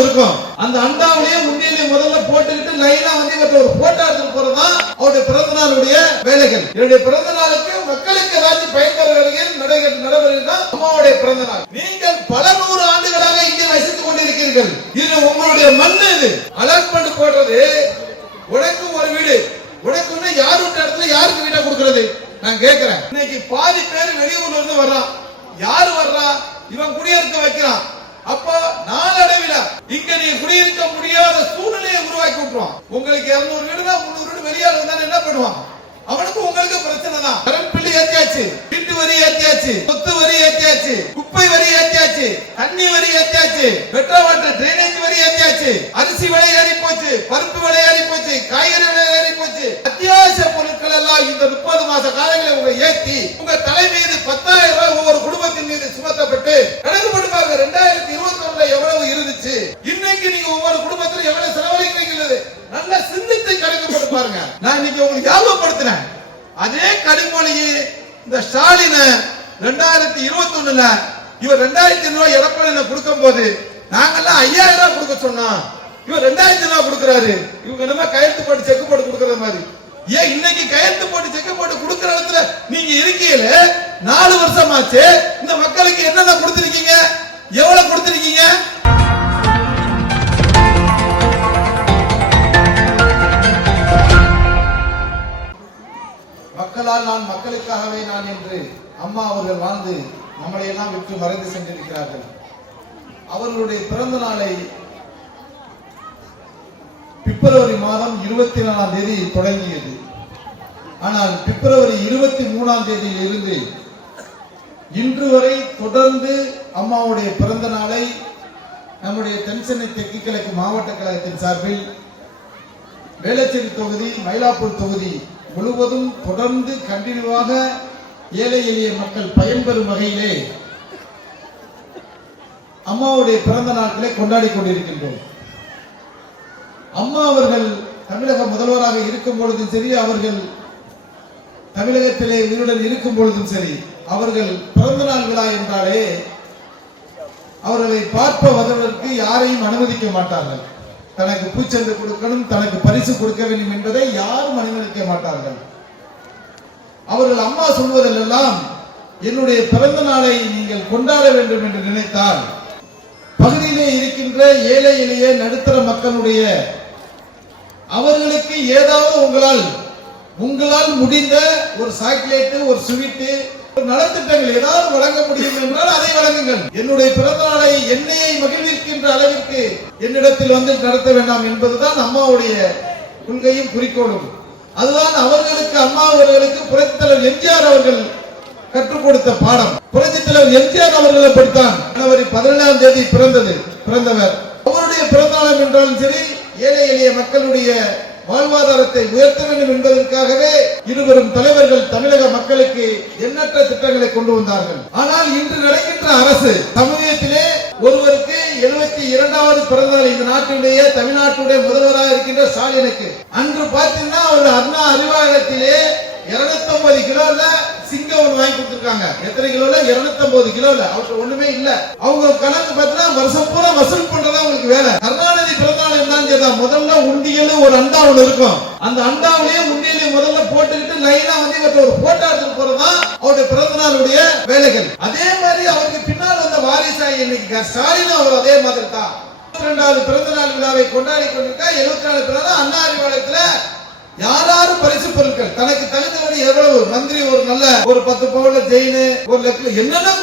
இருக்கும். அந்த அண்டாவிலேயே உண்டியிலே முதல்ல போட்டுக்கிட்டு லைனா வந்து இவர்கிட்ட ஒரு போட்டோ எடுத்துட்டு போறதுதான் அவருடைய பிறந்த நாளுடைய வேலைகள். என்னுடைய பிறந்த நாளுக்கு மக்களுக்கு ஏதாச்சும் பயன்பெற வகையில் நடைபெற்ற நடவடிக்கை தான் அம்மாவுடைய பிறந்த நாள் நீங்கள் பல நூறு ஆண்டுகளாக இங்கே வசித்துக் கொண்டிருக்கிறீர்கள். இது உங்களுடைய மண் இது. அலாட்மெண்ட் போடுறது உனக்கு ஒரு வீடு. உனக்கு யார் விட்ட இடத்துல யாருக்கு வீடை கொடுக்கறது? நான் கேட்கிறேன். இன்னைக்கு பாதி பேர் வெளியூர்ல இருந்து வர்றான். யாரு வர்றா? இவன் குடியிருக்க வைக்கிறான். அப்போ நாளடைவில் குடியிருக்க முடியாத சூழ்நிலையை உருவாக்கி விட்டுருவான். உங்களுக்கு இருநூறு வீடுனா முந்நூறு வீடு வெளியாள் என்ன பண்ணுவான்? அவனுக்கு உங்களுக்கு பிரச்சனை தான் ஏத்தியாச்சு. வீட்டு வரி ஏத்தியாச்சு. சொத்து வரி ஏத்தியாச்சு. குப்பை வரி ஏத்தியாச்சு. தண்ணி வரி ஏத்தியாச்சு. பெட்ரோல் வாட்டர் டிரைனேஜ் வரி ஏத்தியாச்சு. அரிசி விலை ஏறி போச்சு பருப்பு விலை ஏறி போச்சு காய்கறி விலை ஏறி போச்சு அத்தியாவசிய பொருட்கள் எல்லாம் இந்த முப்பது மாச காலங்களில் உங்க ஏத்தி உங்க தலை மீது பத்தாயிரம் ரூபாய் ஒவ்வொரு குடும்பத்தின் மீது சுமத்தப்பட்டு கணக்கு போட்டு பாருங்க ரெண்டாயிரத்தி இருபத்தி ஒண்ணுல எவ்வளவு இருந்துச்சு? இன்னைக்கு நீங்க ஒவ்வொரு குடும்பத்துல எவ்வளவு செலவழிக்கிறீங்க நல்ல சிந்தித்து கணக்கு போட்டு பாருங்க. நான் இன்னைக்கு உங்களுக்கு ஞாபகப்படுத்தினேன் அதே கனிமொழியை இந்த ஸ்டாலின ரெண்டாயிரத்தி இருபத்தி ஒண்ணுல இவர் ரெண்டாயிரத்தி ஐநூறு எடப்பாடி கொடுக்கும் போது நாங்கெல்லாம் ஐயாயிரம் ரூபாய் கொடுக்க சொன்னோம். இவர் ரெண்டாயிரத்தி ரூபாய் கொடுக்கறாரு. இவங்க என்னமா கையெழுத்து போட்டு செக் போட்டு கொடுக்கற மாதிரி. ஏன் இன்னைக்கு கையெழுத்து போட்டு செக் போட்டு கொடுக்கற இடத்துல நீங்க இருக்கீங்கள? நாலு வருஷமாச்சு. இந்த மக்களுக்கு என்னென்ன கொடுத்துருக்கீங்க? எவ்வளவு கொடுத்துருக்கீங்க? மக்களால் நான் மக்களுக்காகவே நான் என்று அம்மா அவர்கள் வாழ்ந்து நம்மளை எல்லாம் விட்டு மறைந்து சென்றிருக்கிறார்கள். அவர்களுடைய பிறந்த நாளை பிப்ரவரி மாதம் இருபத்தி நாலாம் தேதி தொடங்கியது. ஆனால் பிப்ரவரி இருபத்தி மூணாம் தேதியில் இருந்து இன்று வரை தொடர்ந்து அம்மாவுடைய பிறந்த நாளை நம்முடைய தென்சென்னை தெற்கு கிழக்கு மாவட்ட கழகத்தின் சார்பில் வேளச்சேரி தொகுதி மயிலாப்பூர் தொகுதி முழுவதும் தொடர்ந்து கண்டினியூவாக ஏழை எளிய மக்கள் பயன்பெறும் வகையிலே அம்மாவுடைய பிறந்த நாட்களை கொண்டாடி கொண்டிருக்கின்றோம். அம்மா அவர்கள் தமிழக முதல்வராக இருக்கும் பொழுதும் சரி அவர்கள் தமிழகத்திலே உயிருடன் இருக்கும் பொழுதும் சரி அவர்கள் பிறந்த நாள் விழா என்றாலே அவர்களை பார்ப்ப யாரையும் அனுமதிக்க மாட்டார்கள். தனக்கு பூச்செண்டு கொடுக்கணும் தனக்கு பரிசு கொடுக்க வேண்டும் என்பதை யாரும் அனுமதிக்க மாட்டார்கள். அவர்கள் அம்மா சொல்வதெல்லாம் என்னுடைய பிறந்த நாளை நீங்கள் கொண்டாட வேண்டும் என்று நினைத்தால் பகுதியிலே இருக்கின்ற ஏழை எளிய நடுத்தர மக்களுடைய அவர்களுக்கு ஏதாவது உங்களால் உங்களால் முடிந்த ஒரு சாக்லேட்டு ஒரு ஸ்வீட்டு நலத்திட்டங்கள் ஏதாவது வழங்க முடியும் என்றால் அதை வழங்குங்கள். என்னுடைய பிறந்த நாளை என்னையை மகிழ்விக்கின்ற அளவிற்கு என்னிடத்தில் வந்து நடத்த வேண்டாம் என்பதுதான் அம்மாவுடைய கொள்கையும் குறிக்கோளும். அதுதான் அவர்களுக்கு அம்மா அவர்களுக்கு புரட்சித் தலைவர் எம்ஜிஆர் அவர்கள் கற்றுக் கொடுத்த பாடம். புரட்சித் தலைவர் எம்ஜிஆர் அவர்கள் அப்படித்தான் ஜனவரி பதினேழாம் தேதி பிறந்தது பிறந்தவர். அவருடைய பிறந்த நாளம் என்றாலும் சரி ஏழை எளிய மக்களுடைய வாழ்வாதாரத்தை உயர்த்த வேண்டும் என்பதற்காகவே இருவரும் தலைவர்கள் தமிழக மக்களுக்கு எண்ணற்ற திட்டங்களை கொண்டு வந்தார்கள். ஆனால் இன்று நடக்கின்ற அரசு சமூகத்திலே ஒருவருக்கு எழுபத்தி இரண்டாவது பிறந்த நாள் இந்த நாட்டிலேயே தமிழ்நாட்டுடைய முதல்வராக இருக்கின்ற ஸ்டாலினுக்கு. அன்று பார்த்தீங்கன்னா ஒரு அண்ணா அறிவாலயத்திலே 250 கிலோல சிங்கம் ஒன்று வாங்கி கொடுத்துருக்காங்க. எத்தனை கிலோல 250 கிலோல அவருக்கு ஒண்ணுமே இல்ல. அவங்க கணக்கு பார்த்தீங்கன்னா வருஷம் பூரா வசூல் பண்றதா உங்களுக்கு வேலை. கருணாநிதி பிறந்தநாள் என்னன்னு கேட்டா முதல்ல உண்டியல் ஒரு அண்டா ஒண்ணு இருக்கும். அந்த அண்டாவிலேயே உண்டியலையும் முதல்ல போட்டுக்கிட்டு லைனா வந்து இவற்றை ஒரு போட்டோ எடுத்துட்டு போறதா அவருடைய பிறந்த நாளுடைய வேலைகள். அதே மாதிரி அவருக்கு பின்னால் வந்த வாரிசாய் இன்னைக்கு ஸ்டாலின் அவர் அதே மாதிரி தான். இரண்டாவது பிறந்த நாள் விழாவை கொண்டாடி கொண்டிருக்க. எழுபத்தி நாலு பிறந்த அண்ணா அறிவாலயத்தில் யாராரும் பரிசு பொருட்கள் தனக்கு தனி எவ்வளவு? மந்திரி ஒரு நல்ல ஒரு பத்து பவுல செயின் ஒரு லட்சம் என்னென்ன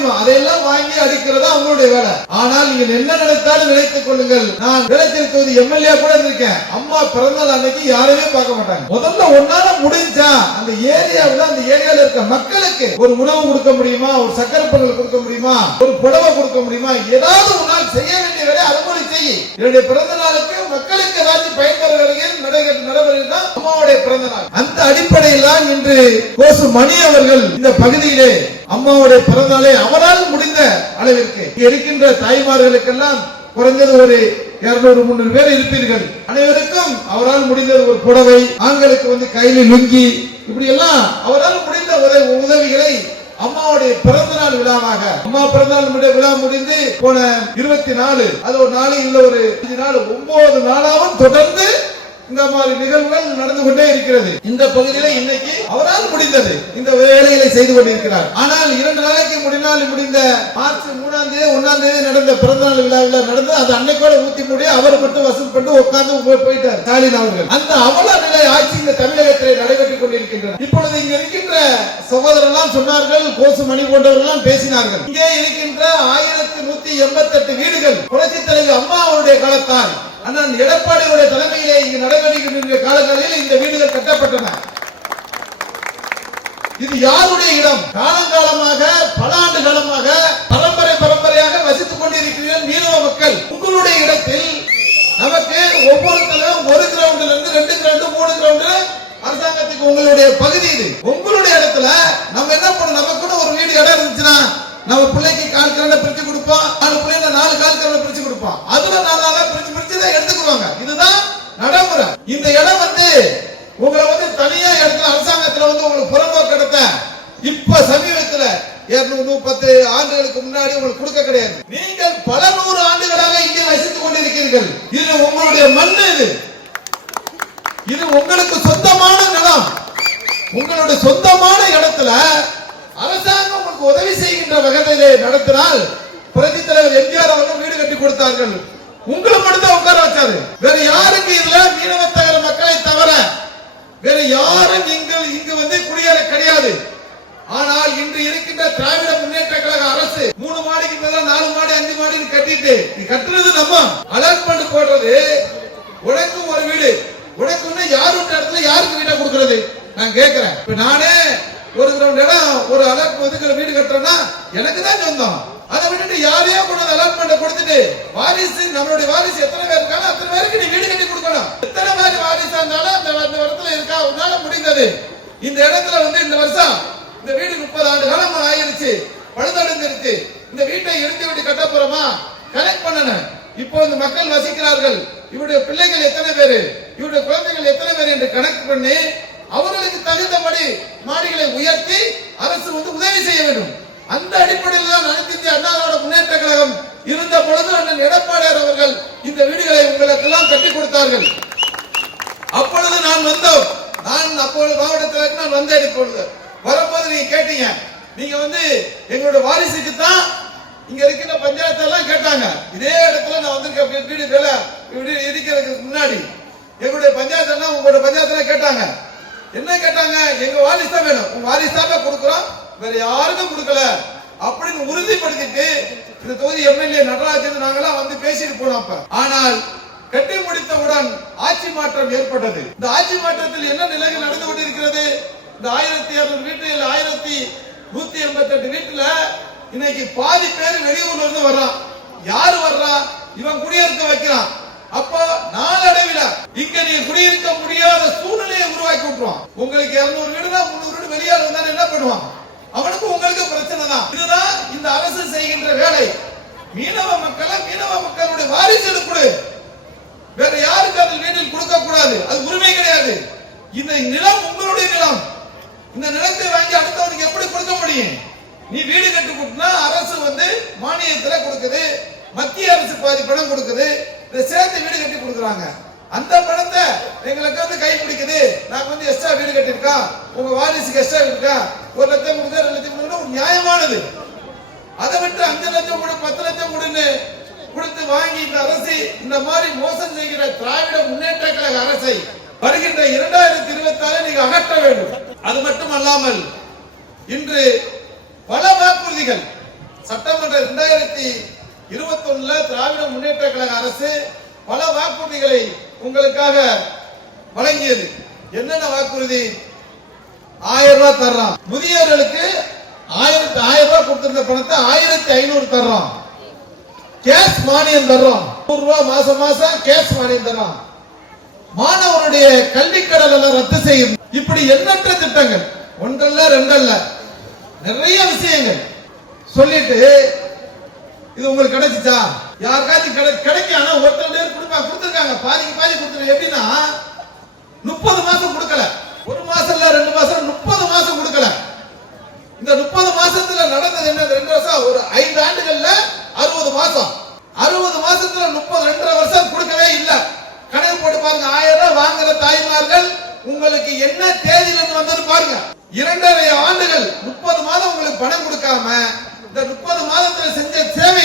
வாங்கிடுவோம். அதையெல்லாம் வாங்கி அடிக்கிறது அவங்களுடைய வேலை. ஆனால் நீங்கள் என்ன நினைத்தாலும் நினைத்துக் கொள்ளுங்கள். நான் விளைச்சல் தொகுதி எம்எல்ஏ கூட இருக்கேன் அம்மா பிறந்த நாள் அன்னைக்கு யாருமே பார்க்க மாட்டாங்க. முதல்ல ஒன்னால முடிஞ்சா அந்த ஏரியாவில் அந்த ஏரியால இருக்க மக்களுக்கு ஒரு உணவு கொடுக்க முடியுமா? ஒரு சக்கரை பொருள் கொடுக்க முடியுமா? ஒரு புடவை கொடுக்க முடியுமா? ஏதாவது உன்னால் செய்ய வேண்டிய வேலை அறுவடை செய்ய. என்னுடைய பிறந்த நாளுக்கு மக்களுக்கு ஏதாச்சும் பயன்பெற வகையில் நடைபெற்ற நடவடிக்கை தான் அம்மாவுடைய பிறந்த நாள் அந்த அடிப்படையில் தான் இன்று கோசு மணி அவர்கள் இந்த பகுதியிலே அம்மாவுடைய பிறந்த அவரால் முடிந்த அளவிற்கு இருக்கின்ற தாய்மார்களுக்கெல்லாம் குறைந்தது ஒரு இருநூறு முன்னூறு பேர் இருப்பீர்கள். அனைவருக்கும் அவரால் முடிந்தது ஒரு புடவை ஆண்களுக்கு வந்து கையில லுங்கி இப்படி எல்லாம் அவரால் முடிந்த உதவி உதவிகளை அம்மாவுடைய பிறந்த நாள் விழாவாக அம்மா பிறந்த நாள் விழா முடிந்து போன இருபத்தி நாலு அது ஒரு நாள் இல்ல ஒரு அஞ்சு நாள் ஒன்பது நாளாவும் தொடர்ந்து இந்த மாதிரி நிகழ்வுகள் நடந்து கொண்டே இருக்கிறது. இந்த பகுதியில இன்னைக்கு அவரால் முடிந்தது. இந்த வேலைகளை செய்து கொண்டிருக்கிறார். ஆனால் இரண்டு நாளைக்கு முன்னாள் முடிந்த மார்ச் மூணாம் தேதி ஒன்னாம் தேதி நடந்த பிறந்தநாள் விழாவில் நடந்து அது அன்னைக்கோட ஊத்தி முடி அவர் மட்டும் வசூல் பண்ணி உட்கார்ந்து போய்- போயிட்டார் ஸ்டாலின் அவர்கள். அந்த அவல நிலை ஆட்சி இந்த தமிழகத்திலே நடைபெற்றுக் கொண்டிருக்கின்றன. இப்பொழுது இங்க இருக்கின்ற சகோதரர்லாம் சொன்னார்கள் கோசு மணி போன்றவர்கள் பேசினார்கள். இங்கே இருக்கின்ற ஆயிரத்தி நூத்தி எண்பத்தி எட்டு வீடுகள் புரட்சி தலைவர் அம்மா அவருடைய காலத்தால் அண்ணன் எடப்பாடியுடைய தலைமையிலே இங்கு நடைபெறுகின்ற காலங்களில் இந்த வீடுகள் கட்டப்பட்டன. இது யாருடைய இடம்? காலங்காலமாக பல ஆண்டு காலமாக பரம்பரை பரம்பரையாக வசித்துக் கொண்டிருக்கிற மீனவ மக்கள். உங்களுடைய இடத்தில் நமக்கு ஒவ்வொருத்தரும் ஒரு கிரவுண்ட்ல இருந்து ரெண்டு கிரவுண்ட் மூணு கிரவுண்ட் அரசாங்கத்துக்கு உங்களுடைய பகுதி இது. உங்களுடைய இடத்துல நம்ம என்ன பண்ணணும்? நமக்குன்னு ஒரு வீடு இடம் இருந்துச்சுன்னா நம்ம பிள்ளைக்கு கால் கிரண்ட பிரிச்சு கொடுப்போம் நாலு பிள்ளைங்க நாலு கால் கிரண்ட பிரிச்சு கொடுப்போம் அதுல நாலு நாளா பிரிச்சு பிரிச்சு தான் எடுத்துக்குவாங்க இதுதான் நடைமுறை இந்த இடம் வந்து உங்களை வந்து தனியா இடத்துல அரசாங்கத்துல வந்து உங்களுக்கு புறம்போக்கு இடத்த இப்ப சமீபத்துல இருநூறு பத்து ஆண்டுகளுக்கு முன்னாடி உங்களுக்கு கொடுக்க கிடையாது. நீங்கள் பல நூறு ஆண்டுகளாக இங்கே வசித்துக் கொண்டிருக்கிறீர்கள். இது உங்களுடைய மண் இது. இது உங்களுக்கு சொந்தமான நிலம். உங்களுடைய சொந்தமான இடத்துல அரசாங்கம் உங்களுக்கு உதவி செய்கின்ற வகையிலே நடத்தினால் பிரதி தலைவர் எம்ஜிஆர் அவர்கள் வீடு கட்டி கொடுத்தார்கள். உங்களை மட்டும் தான் உட்கார வச்சாரு. வேற யாருக்கு இதுல மீனவ தகர மக்களை தவிர வேற யாரும் நீங்கள் இங்கு வந்து குடியேற கிடையாது. ஆனால் இன்று இருக்கின்ற திராவிட முன்னேற்ற கழக அரசு மூணு மாடிக்கு மேல நாலு மாடி அஞ்சு மாடி கட்டிட்டு நீ கட்டுறது நம்ம. அலாட்மெண்ட் போடுறது உனக்கு ஒரு வீடு உனக்கு யார் விட்ட இடத்துல யாருக்கு வீட்டை கொடுக்கறது? நான் கேட்கிறேன். இப்ப நானே ஒரு இடம் ஒரு அலாட் ஒதுக்கிற வீடு கட்டுறேன்னா எனக்கு தான் சொந்தம். அதை விட்டுட்டு யாரையோ கொண்டு வந்து அலாட்மெண்ட் கொடுத்துட்டு வாரிசு நம்மளுடைய வாரிசு எத்தனை பேர் இருக்காங்க அத்தனை பேருக்கு நீ வீடு கட்டி கொடுக்கணும். எத்தனை பேர் வாரிசா இருந்தாலும் அந்த அந்த இடத்துல இருக்கா? உன்னால முடிந்தது. இந்த இடத்துல வந்து இந்த வருஷம் இந்த வீடு முப்பது ஆண்டு காலம் ஆயிருச்சு. பழுதடைந்திருக்கு இந்த வீட்டை இடித்து விட்டு கட்ட போறோமா? கனெக்ட் பண்ணணும். இப்போ இந்த மக்கள் வசிக்கிறார்கள். இவருடைய பிள்ளைகள் எத்தனை பேரு? இவருடைய குழந்தைகள் எத்தனை பேர் என்று கணக்கு பண்ணி அவர்களுக்கு தகுந்தபடி மாடிகளை உயர்த்தி அரசு வந்து உதவி செய்ய வேண்டும். அந்த அடிப்படையில் தான் அனைத்து இந்திய முன்னேற்ற கழகம் இருந்த பொழுது அண்ணன் எடப்பாடியார் அவர்கள் இந்த வீடுகளை உங்களுக்கு எல்லாம் கட்டி கொடுத்தார்கள். அப்பொழுது நான் வந்தோம். நான் அப்பொழுது மாவட்டத்தில் நான் வந்தேன் இப்பொழுது. வரும்போது நீங்க கேட்டீங்க. நீங்க வந்து எங்களோட வாரிசுக்கு தான் இங்க இருக்கிற பஞ்சாயத்து எல்லாம் கேட்டாங்க. இதே இடத்துல நான் வந்திருக்கேன். வீடு வேலை வீடு இருக்கிறதுக்கு முன்னாடி. எங்களுடைய பஞ்சாயத்து எல்லாம் உங்களோட பஞ்சாயத்துல கேட்டாங்க. என்ன கேட்டாங்க? எங்க வாரிசு தான் வேணும். உங்க வாரிசு கொடுக்குறோம். வேற யாருக்கும் கொடுக்கல அப்படின்னு உறுதிப்படுத்திட்டு இந்த தொகுதி எம்எல்ஏ நடராஜன் நாங்களாம் வந்து பேசிட்டு போனோம் அப்ப. ஆனால் கட்டி முடித்தவுடன் ஆட்சி மாற்றம் ஏற்பட்டது. இந்த ஆட்சி மாற்றத்தில் என்ன நிலைகள் நடந்து கொண்டிருக்கிறது? இந்த ஆயிரத்தி இருநூறு வீட்டில் ஆயிரத்தி நூத்தி எண்பத்தி எட்டு வீட்டுல இன்னைக்கு பாதி பேர் வெளியூர்ல இருந்து வர்றான். யாரு வர்றா? இவன் குடியிருக்க வைக்கிறான். அப்போ நாளடைவில் இங்க நீங்க குடியிருக்க முடியாத சூழ்நிலையை உருவாக்கி விட்டுருவான். உங்களுக்கு இருநூறு வீடுனா முந்நூறு வீடு வெளியால் வந்தா என்ன பண்ணுவான்? அவனுக்கு உங்களுக்கு பிரச்சனை தான். இதுதான் இந்த அரசு செய்கின்ற வேலை. மீனவ மக்களை மீனவ மக்களுடைய வாரிசு கொடு வேற யாருக்கு அதில் வீட்டில் கொடுக்க கூடாது அது உரிமை கிடையாது. இந்த நிலம் உங்களுடைய நிலம். இந்த நிலத்தை வாங்கி அடுத்தவனுக்கு எப்படி கொடுக்க முடியும்? நீ வீடு கட்டி கொடுத்தா அரசு வந்து மானியத்துல கொடுக்குது. மத்திய அரசு பாதி பணம் கொடுக்குது. இதை சேர்த்து வீடு கட்டி கொடுக்குறாங்க. அந்த பணத்தை எங்களுக்கு வந்து கை பிடிக்குது. நாங்க வந்து எக்ஸ்ட்ரா வீடு கட்டியிருக்கோம். உங்க வாரிசுக்கு எக்ஸ்ட்ரா இருக்கா ஒரு லட்சம் கொடுத்தா ரெண்டு லட்சம் கொடுக்கணும் ஒரு நியாயமானது. அதை விட்டு அஞ்சு லட்சம் கொடு பத்து லட்சம் கொடுன்னு கொடுத்து வாங்கி இந்த அரசு இந்த மாதிரி மோசம் செய்கிற திராவிட முன்னேற்ற கழக அரசை வருகின்ற இரண்டாயிரத்தி இருபத்தி ஆறு நீங்க அகற்ற வேண்டும். அது மட்டும் அல்லாமல் இன்று பல வாக்குறுதிகள் சட்டமன்ற இரண்டாயிரத்தி இருபத்தி ஒண்ணுல திராவிட முன்னேற்ற கழக அரசு பல வாக்குறுதிகளை உங்களுக்காக வழங்கியது. என்னென்ன வாக்குறுதி? ஆயிரம் ரூபாய் தர்றோம். முதியோர்களுக்கு ஆயிரத்தி ஆயிரம் ரூபாய் கொடுத்திருந்த பணத்தை ஆயிரத்தி ஐநூறு தர்றோம். கேஷ் மானியம் தர்றோம். நூறு ரூபாய் மாசம் மாசம் கேஷ் மானியம் தர்றோம். மாணவருடைய கல்வி கடன் எல்லாம் ரத்து செய்யும். இப்படி எண்ணற்ற திட்டங்கள் ஒன்றல்ல ரெண்டல்ல நிறைய விஷயங்கள். சொல்லிட்டு இது உங்களுக்கு கிடைச்சிச்சா? யாருக்காச்சும் கிடை கிடைக்கும் ஆனா ஒருத்தர் பேர் கொடுப்பா கொடுத்துருக்காங்க. பாதிக்கு பாதி கொடுத்துருக்காங்க எப்படின்னா முப்பது மாசம் கொடுக்கல. ஒரு மாசம் இல்ல ரெண்டு மாசம் முப்பது மாசம் கொடுக்கல. இந்த முப்பது மாசத்துல நடந்தது என்ன ரெண்டு வருஷம் ஒரு ஐந்து ஆண்டுகள்ல அறுபது மாசம். அறுபது மாசத்துல முப்பது ரெண்டரை வருஷம் கொடுக்கவே இல்ல. கணக்கு போட்டு பாருங்க. ஆயிரம் ரூபாய் வாங்குற தாய்மார்கள் உங்களுக்கு என்ன தேதியில வந்தது பாருங்க. இரண்டரை ஆண்டுகள் முப்பது மாதம் உங்களுக்கு பணம் கொடுக்காம இந்த முப்பது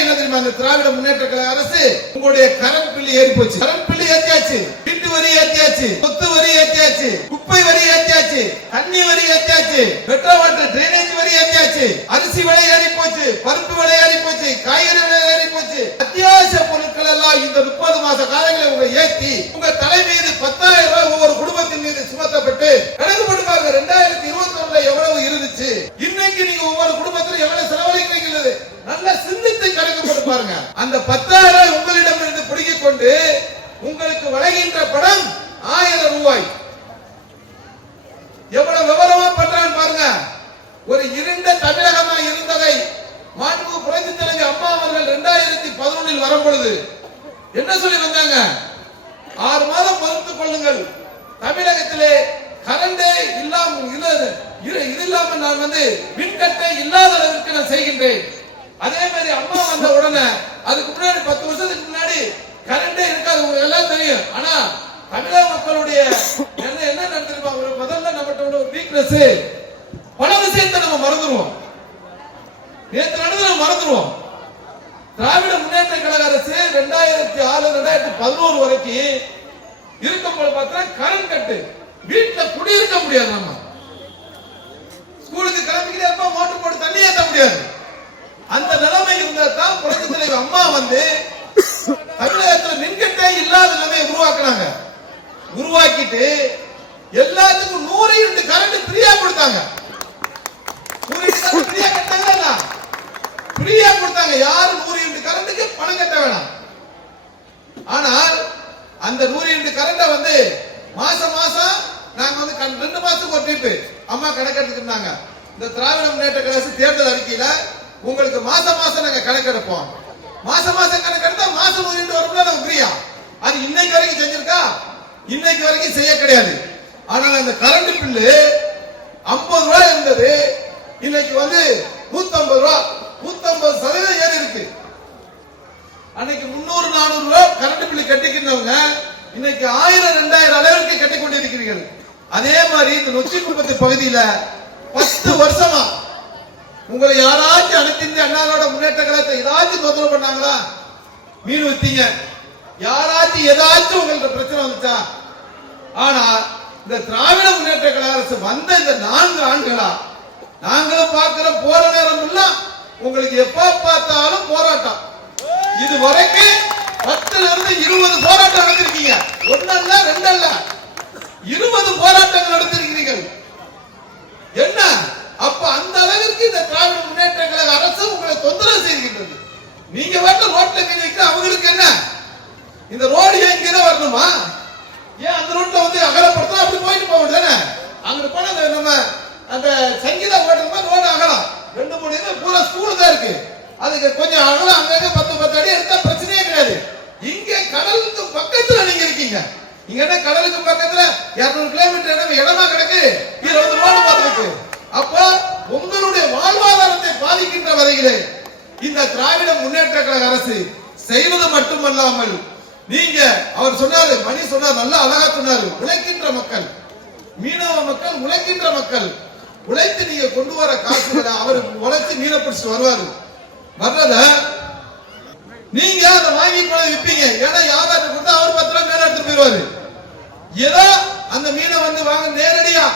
என்ன தெரியுமா அந்த திராவிட முன்னேற்ற கழக அரசு உங்களுடைய கரண்ட் பில்லு ஏறி போச்சு. கரண்ட் பில்லு ஏத்தியாச்சு. வீட்டு வரி ஏத்தியாச்சு. சொத்து வரி ஏத்தியாச்சு. குப்பை வரி ஏத்தியாச்சு. தண்ணி வரி ஏத்தியாச்சு. பெட்ரோல் வாட்டர் டிரைனேஜ் வரி ஏத்தியாச்சு. அரிசி விலை ஏறி போச்சு. பருப்பு விலை ஏறி போச்சு. காய்கறி விலை ஏறி போச்சு. அத்தியாவசிய பொருட்கள் எல்லாம் இந்த முப்பது மாச காலங்களை உங்க ஏத்தி உங்க தலை மீது பத்தாயிரம் ரூபாய் ஒவ்வொரு குடும்பத்தின் மீது சுமத்தப்பட்டு கணக்கு போட்டு பாருங்க ரெண்டாயிரத்தி இருபத்தி ஒண்ணுல எவ்வளவு இருந்துச்சு? இன்னைக்கு நீங்க ஒவ்வொரு குடும்பத்திலும் எவ்வளவு செலவழிக்கிறீங்க நல்ல சிந்தித்து பாருங்க. அந்த பத்தாயிரம் உங்களிடம் இருந்து பிடிக்கிக் கொண்டு உங்களுக்கு வழங்குகின்ற படம் ஆயிரம் ரூபாய் எவ்வளவு விவரமா பண்றான்னு பாருங்க ஒரு இருண்ட தமிழகமா இருந்ததை மாண்பு புரட்சி தலைவி அம்மா அவர்கள் இரண்டாயிரத்தி பதினொன்னில் வரும் பொழுது என்ன சொல்லி வந்தாங்க ஆறு மாதம் பொறுத்துக் கொள்ளுங்கள் தமிழகத்திலே கரண்டே இல்லாம இல்ல- இரு- இது இல்லாம நான் வந்து மின்கட்டை இல்லாத அளவிற்கு நான் செய்கின்றேன் அதே மாதிரி அம்மா வந்த உடனே அதுக்கு முன்னாடி பத்து வருஷத்துக்கு முன்னாடி கரண்டே இருக்காது உங்களுக்கு எல்லாம் தெரியும் ஆனா தமிழக மக்களுடைய என்ன என்ன நடத்திருப்பா ஒரு முதல்ல நம்மகிட்ட உள்ள ஒரு வீக்னஸ் பல விஷயத்தை நம்ம மறந்துடுவோம் நேற்று நடந்து நம்ம மறந்துடுவோம் திராவிட முன்னேற்ற கழக அரசு ரெண்டாயிரத்தி ஆறு ரெண்டாயிரத்தி பதினோரு வரைக்கும் இருக்கும்போது பார்த்தா கரண்ட் கட்டு. வீட்டுல குடியிருக்க முடியாது நம்ம. ஸ்கூலுக்கு கிளம்பிக்கிட்டே அப்பா மோட்டர் போட்டு தண்ணி ஏற்ற முடியாது. அந்த நிலைமை இருந்தா தான் புரட்சி தலைவர் அம்மா வந்து தமிழகத்துல மின்கட்டே இல்லாத நிலைமையை உருவாக்குனாங்க. உருவாக்கிட்டு எல்லாத்துக்கும் நூறு யூனிட் கரண்ட் ஃப்ரீயா கொடுத்தாங்க. நூறு யூனிட் ஃப்ரீயா கட்டாங்களா ஃப்ரீயா கொடுத்தாங்க. யாரும் நூறு யூனிட் கரண்ட்டுக்கு? பணம் கட்ட வேணாம். ஆனால் அந்த நூறு யூனிட் கரண்டை வந்து மாசம் மாசம் நாங்க வந்து கண்- ரெண்டு மாசத்துக்கு ஒரு ட்ரிப்பு. அம்மா கணக்கெடுத்துட்டு இருந்தாங்க. இந்த திராவிட முன்னேற்ற கழக தேர்தல் அறிக்கையில உங்களுக்கு மாசம் மாசம் நாங்க கணக்கெடுப்போம் மாசம் மாசம் கணக்கெடுத்தா மாசம் ஒரு ரெண்டு வரும்ல நம்ம ஃப்ரீயா அது இன்னைக்கு வரைக்கும் செஞ்சிருக்கா? இன்னைக்கு வரைக்கும் செய்ய கிடையாது. ஆனால் அந்த கரண்ட் பில்லு ஐம்பது ரூபாய் இருந்தது. இன்னைக்கு வந்து நூத்தம்பது ரூபா. நூத்தம்பது சதவீதம் ஏறி இருக்கு. அன்னைக்கு முன்னூறு நானூறு ரூபாய் கரண்ட் பில்லு கட்டிக்கின்றவங்க இன்னைக்கு ஆயிரம் ரெண்டாயிரம் அளவிற்கு கட்டி கொண்டிருக்கிறீர்கள். அதே மாதிரி இந்த நொச்சி குடும்பத்து பகுதியில பத்து வருஷமா உங்களை யாராச்சும் அனைத்து அண்ணாவோட முன்னேற்ற கழகத்தை ஏதாச்சும் தொந்தரவு பண்ணாங்களா? மீன் வித்தீங்க. யாராச்சும் ஏதாச்சும் உங்கள்கிட்ட பிரச்சனை வந்துச்சா? ஆனா இந்த திராவிட முன்னேற்ற கழக அரசு வந்த இந்த நான்கு ஆண்டுகளா? நாங்களும் பார்க்கிற போற நேரம் எல்லாம் உங்களுக்கு எப்ப பார்த்தாலும் போராட்டம். இது வரைக்கும் பத்துல இருந்து இருபது போராட்டம் நடத்திருக்கீங்க. ஒன்னல்ல ரெண்டல்ல. இருபது போராட்டங்கள் நடத்திருக்கிறீர்கள் என்ன அப்ப அந்த அளவிற்கு இந்த திராவிட முன்னேற்ற கழக அரசு உங்களை தொந்தரவு செய்கின்றது நீங்க வந்து ரோட்ல மீன் வைக்க அவங்களுக்கு என்ன இந்த ரோடு ஏன் இங்கதான் வரணுமா ஏன் அந்த ரோட்ல வந்து அகலப்படுத்தலாம் அப்படி போயிட்டு போக வேண்டியதானே அங்க போனா அந்த நம்ம அந்த சங்கீதா ஹோட்டல் மாதிரி ரோடு அகலம் ரெண்டு மூணு இது பூரா ஸ்கூல் தான் இருக்கு அதுக்கு கொஞ்சம் அகலம் அங்கங்க பத்து பத்து அடி எடுத்தா பிரச்சனையே கிடையாது இங்க கடலுக்கு பக்கத்துல நீங்க இருக்கீங்க இங்க என்ன கடலுக்கு பக்கத்துல 200 கிலோமீட்டர் இடம் இடமா கிடக்கு இருபது ரோடு பார்த்துருக்கு அப்போ உங்களுடைய வாழ்வாதாரத்தை பாதிக்கின்ற வகையிலே இந்த திராவிட முன்னேற்ற கழக அரசு செய்வது மட்டுமல்லாமல் நீங்க அவர் சொன்னாரு மணி சொன்னார் நல்லா அழகா சொன்னாரு உழைக்கின்ற மக்கள். மீனவ மக்கள் உழைக்கின்ற மக்கள். உழைத்து நீங்க கொண்டு வர காசு அவர் உழைச்சு மீனை பிடிச்சிட்டு வருவாரு. வர்றத நீங்க அதை வாங்கி கூட விற்பீங்க. விப்பீங்க ஏன்னா வியாபாரத்தை கொடுத்தா அவர் பத்து ரூபா மேல எடுத்துட்டு போயிருவாரு ஏதோ அந்த மீனை வந்து வாங்க நேரடியா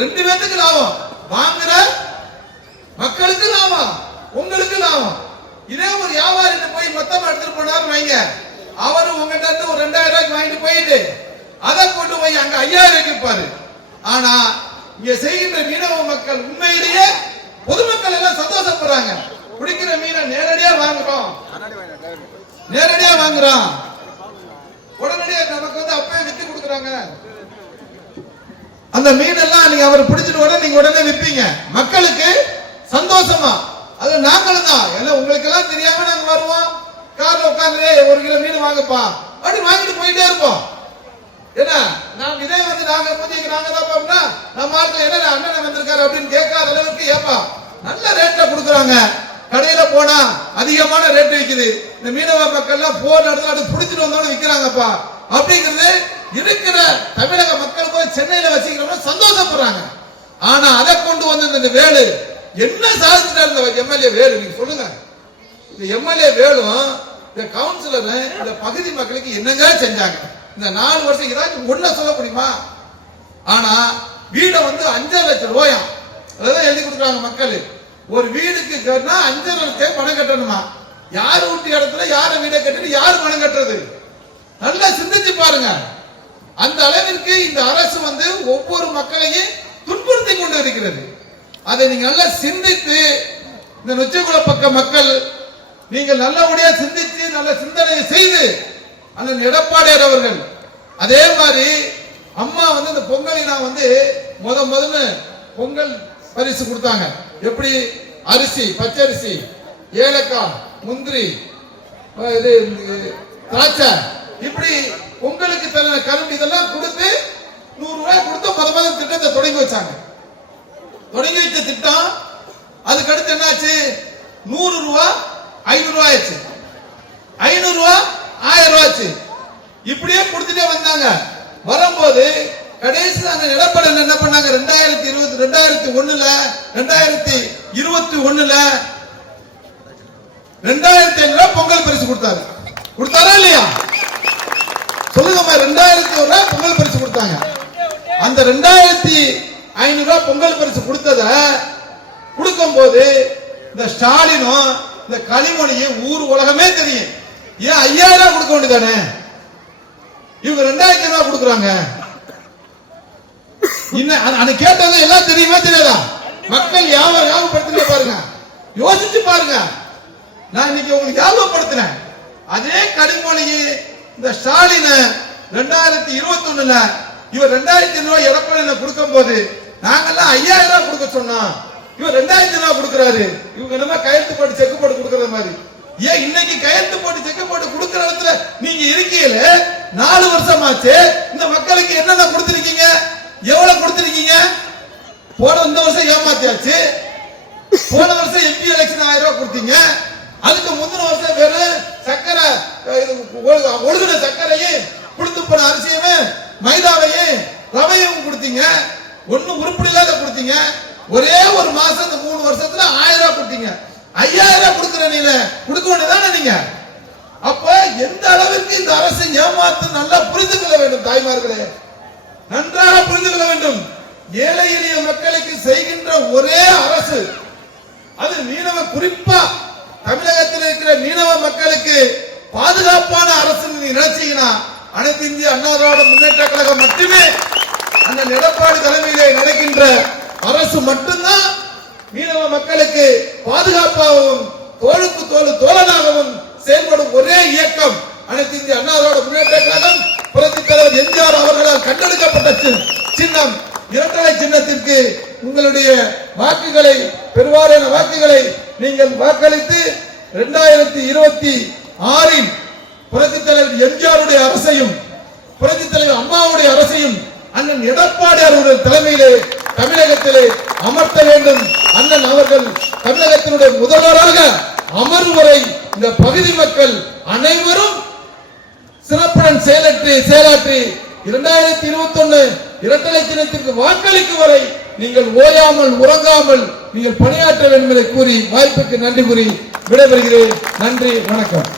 ரெண்டு பேத்துக்கு லாபம். வாங்குற மக்களுக்கு லாபம். உங்களுக்கு லாபம். இதே ஒரு வியாபாரிட்டு போய் மொத்தமா எடுத்துட்டு போனாரு வைங்க. அவரு உங்ககிட்ட இருந்து ஒரு ரெண்டாயிரம் ரூபாய்க்கு வாங்கிட்டு போயிட்டு அதை கொண்டு போய் அங்க ஐயாயிரம் ரூபாய்க்கு விற்பாரு. ஆனா இங்க செய்கின்ற மீனவ மக்கள் உண்மையிலேயே பொதுமக்கள் எல்லாம் சந்தோஷப்படுறாங்க. பிடிக்கிற மீனை நேரடியா வாங்குறோம். நேரடியா வாங்குறோம். உடனடியா நமக்கு வந்து அப்பவே வித்து கொடுக்குறாங்க. அந்த மீன் எல்லாம் நீங்க அவர் பிடிச்சிட்டு உடனே நீங்க உடனே விற்பீங்க மக்களுக்கு சந்தோஷமா. அது நாங்களும் தான். எல்லாம் உங்களுக்கு எல்லாம் தெரியாம நாங்க வருவோம். கார்ல உட்காந்து ஒரு கிலோ மீன் வாங்கப்பா. அப்படி வாங்கிட்டு போயிட்டே இருப்போம். என்ன நாங்க இதே வந்து நாங்க புதிய நாங்க தான் பாப்போம்னா நம்ம ஆட்கள் என்ன அண்ணன் வந்திருக்காரு அப்படின்னு கேட்காத அளவுக்கு ஏப்பா. நல்ல ரேட்ல கொடுக்குறாங்க. கடையில போனா அதிகமான ரேட் விக்குது. இந்த மீனவ மக்கள் எல்லாம் போர் நடந்து அது புடிச்சிட்டு வந்தோட விக்கிறாங்கப்பா. அப்படிங்கிறது இருக்கிற தமிழக மக்கள் போய் சென்னையில வச்சுக்கிறோம்னா சந்தோஷப்படுறாங்க. ஆனா அதை கொண்டு வந்து இந்த வேலு. என்ன சாதிச்சிட்டாரு இந்த எம்எல்ஏ வேலு? நீங்க சொல்லுங்க. இந்த எம்எல்ஏ வேலும் இந்த கவுன்சிலர் இந்த பகுதி மக்களுக்கு என்னங்க செஞ்சாங்க? இந்த நாலு வருஷம் ஏதாச்சும் ஒண்ணு சொல்ல முடியுமா? ஆனா வீடை வந்து அஞ்சரை லட்சம் ரூபாயா? அதான் எழுதி கொடுக்குறாங்க மக்கள். ஒரு வீடுக்கு கேட்டா அஞ்சரை லட்சம் பணம் கட்டணுமா? யார் வீட்டு இடத்துல யார வீடை கட்டிட்டு யார் பணம் கட்டுறது? நல்லா சிந்திச்சு பாருங்க. அந்த அளவிற்கு இந்த அரசு வந்து ஒவ்வொரு மக்களையும் துன்புறுத்தி கொண்டு இருக்கிறது. அதை நீங்க நல்லா சிந்தித்து இந்த நொச்சிக்குள பக்க மக்கள் நீங்கள் நல்லபடியா சிந்தித்து நல்ல சிந்தனை செய்து அண்ணன் எடப்பாடியார் அவர்கள் அதே மாதிரி அம்மா வந்து இந்த பொங்கலை நான் வந்து முத முதல்ல பொங்கல் பரிசு கொடுத்தாங்க. எப்படி? அரிசி பச்சரிசி ஏலக்காய் முந்திரி இது திராட்சை. இப்படி பொங்கலுக்கு தர கரும்பு இதெல்லாம் கொடுத்து நூறு ரூபாய் கொடுத்து முத முதல் திட்டத்தை தொடங்கி வச்சாங்க. தொடங்கி வைத்த திட்டம். அதுக்கு அடுத்து என்னாச்சு? நூறு ரூபா ஐநூறு ரூபாய் ஆச்சு ஐநூறு ரூபா ஆயிரம் ரூபாய் ஆச்சு. இப்படியே கொடுத்துட்டே வந்தாங்க. வரும்போது கடைசி அந்த நிலப்படம் என்ன பண்ணாங்க? ரெண்டாயிரத்தி இருபத்தி ரெண்டாயிரத்தி ஒண்ணுல ரெண்டாயிரத்தி இருபத்தி ஒண்ணுல ரெண்டாயிரத்தி ஐநூறு பொங்கல் பரிசு கொடுத்தாங்க. கொடுத்தாரா இல்லையா? சொல்லுங்க ரெண்டாயிரத்தி ஒரு ரூபாய் பொங்கல் பரிசு கொடுத்தாங்க. அந்த ரெண்டாயிரத்தி ஐநூறு ரூபாய் பொங்கல் பரிசு கொடுத்தத கொடுக்கும் போது இந்த ஸ்டாலினும் இந்த களிமொழியும் ஊர் உலகமே தெரியும். ஏன் ஐயாயிரம் ரூபாய் கொடுக்க வேண்டியதானே? இவங்க ரெண்டாயிரத்தி ரூபாய் கொடுக்குறாங்க. இன்னும் கேட்டது எல்லாம் தெரியுமா தெரியாதா? மக்கள் யாபம் ஞாபகப்படுத்தினே பாருங்க. யோசிச்சு பாருங்க. நான் இன்னைக்கு உங்களுக்கு ஞாபகப்படுத்தினேன். அதே கடுமொழியை இந்த ஸ்டாலின் ரெண்டாயிரத்தி இருபத்தி ஒண்ணுல இவர் ரெண்டாயிரத்தி ரூபாய் எடப்பாடி கொடுக்கும் போது நாங்கெல்லாம் ஐயாயிரம் ரூபாய் கொடுக்க சொன்னோம். இவர் ரெண்டாயிரத்தி ரூபாய் கொடுக்கறாரு. இவங்க என்னமா கையெழுத்து போட்டு செக் போட்டு கொடுக்கற மாதிரி. ஏன் இன்னைக்கு கையெழுத்து போட்டு செக் போட்டு கொடுக்கற இடத்துல நீங்க இருக்கீங்கள? நாலு வருஷம் ஆச்சு இந்த மக்களுக்கு என்னென்ன கொடுத்துருக்கீங்க? எவ்வளவு கொடுத்துருக்கீங்க? போன இந்த வருஷம் ஏமாத்தியாச்சு. போன வருஷம் எம்பி எலெக்ஷன் ஆயிரம் ரூபாய் கொடுத்தீங்க. அதுக்கு முந்தின வருஷம் வெறும் சக்கரை ஒழுகுன சக்கரையும் கொடுத்து போன அரிசியுமே மைதாவையும் ரவையும் கொடுத்தீங்க. ஒன்னும் உருப்படி இல்லாத கொடுத்தீங்க. ஒரே ஒரு மாசம் இந்த மூணு வருஷத்துல ஆயிரம் ரூபாய் கொடுத்தீங்க. ஐயாயிரம் ரூபாய் கொடுக்குற நீங்க. கொடுக்க வேண்டியதானே நீங்க? அப்ப எந்த அளவிற்கு இந்த அரசு ஏமாத்து நல்லா புரிந்து கொள்ள வேண்டும் தாய்மார்களே. நன்றாக புரிந்து கொள்ள வேண்டும். ஏழை எளிய மக்களுக்கு செய்கின்ற ஒரே அரசு அது மீனவ குறிப்பா தமிழகத்தில் இருக்கிற மீனவ மக்களுக்கு பாதுகாப்பான அரசு நீங்க நினைச்சீங்கன்னா அனைத்து இந்திய அண்ணா திராவிட முன்னேற்ற கழகம் மட்டுமே அந்த எடப்பாடி தலைமையிலே நடக்கின்ற அரசு மட்டும்தான் மீனவ மக்களுக்கு பாதுகாப்பாகவும் தோளுக்கு தோல் தோழனாகவும் செயல்படும் ஒரே இயக்கம் அனைத்து இந்திய அண்ணாவோட முன்னேற்ற கழகம் புரட்சி தலைவர் எம்ஜிஆர் அவர்களால் கண்டெடுக்கப்பட்ட சின்னம். இரட்டலை சின்னத்திற்கு உங்களுடைய வாக்குகளை பெருவாரியான வாக்குகளை நீங்கள் வாக்களித்து இரண்டாயிரத்தி இருபத்தி ஆறில் புரட்சி தலைவர் எம்ஜிஆருடைய அரசையும் புரட்சி தலைவர் அம்மாவுடைய அரசையும் அண்ணன் எடப்பாடியார் அவர்கள் தலைமையிலே தமிழகத்திலே அமர்த்த வேண்டும். அண்ணன் அவர்கள் தமிழகத்தினுடைய முதல்வராக அமரும் வரை இந்த பகுதி மக்கள் அனைவரும் சிறப்புடன் செயலற்றி செயலாற்றி இரண்டாயிரத்தி இருபத்தி ஒன்னு இரட்டை தினத்திற்கு வாக்களிக்கும் வரை நீங்கள் ஓயாமல் உறங்காமல் நீங்கள் பணியாற்ற வேண்டும் என கூறி வாய்ப்புக்கு நன்றி கூறி விடைபெறுகிறேன். நன்றி வணக்கம்.